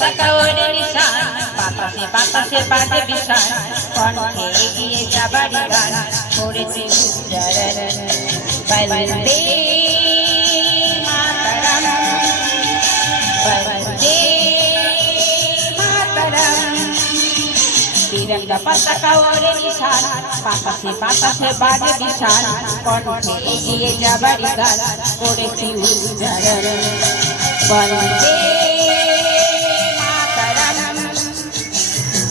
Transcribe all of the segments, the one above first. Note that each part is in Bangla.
পতাকা ওরে নিশান, বাতাসে বাতাসে বাজে বিশান, কণ্ঠে এগিয়ে যাবার গান করেছে উচ্চারণ। বন্দে মাতরম, বন্দে মাতরম। তিরঙ্গা পতাকা ওরে নিশান, বাতাসে বাতাসে বাজে বিশান, কণ্ঠে এগিয়ে যাবার গান করেছে উচ্চারণ। বন্দে মাতরম,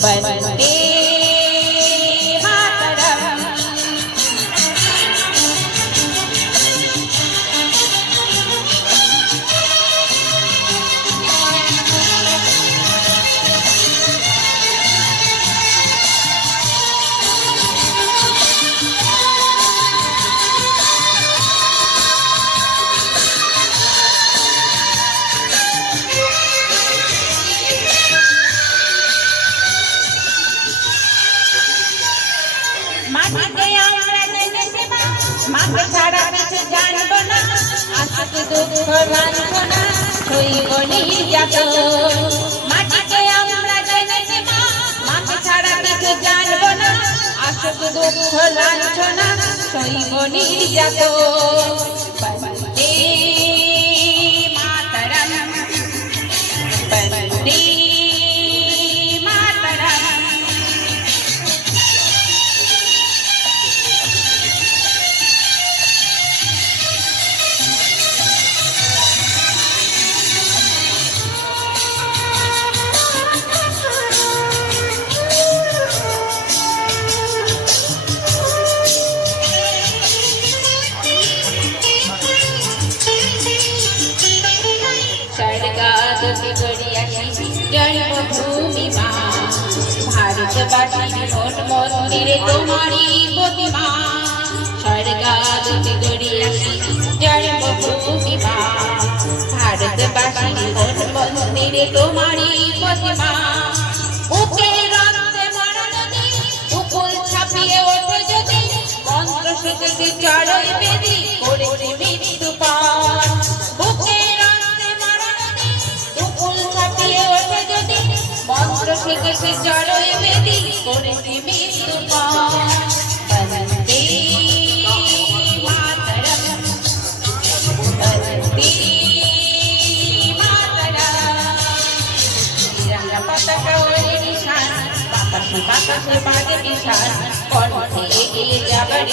বন্দে মাতরম। মাটিতে আমরা জেনেছি মা, মাকে ছাড়া কিছু জানবো না, আসুক দুঃখ লাঞ্ছনা সইব নির্যাতন। মাটিতে আমরা জেনেছি মা, মাকে ছাড়া কিছু জানবো না, আসুক দুঃখ লাঞ্ছনা সইব নির্যাতন। বন্দে মাতরম, বন্দে মাতরম। স্বর্গাদপি গড়িয়াছি জন্মভূমি মা, ভারতবাসীর মন মন্দিরে তোমারই প্রতিমা। স্বর্গাদপি গড়িয়াছি জন্মভূমি মা, ভারতবাসীর মন মন্দিরে তোমারই প্রতিমা। বুকে রক্তে মরণে উপল ছাপিয়ে ওঠে যদি, মন্ত্র শিখেছি চড়ই বেদি করেছি মৃত্যু পান। বুকে মন্ত্র শিখেছি জড়ই বেদি করেছি মৃত্যু পান। বন্দে মাতরম, বন্দে মাতরম। তিরঙ্গা পতাকা ওরে নিশান, বাতাসে বাতাসে বাজে বিশান, কণ্ঠে এগিয়ে যাবার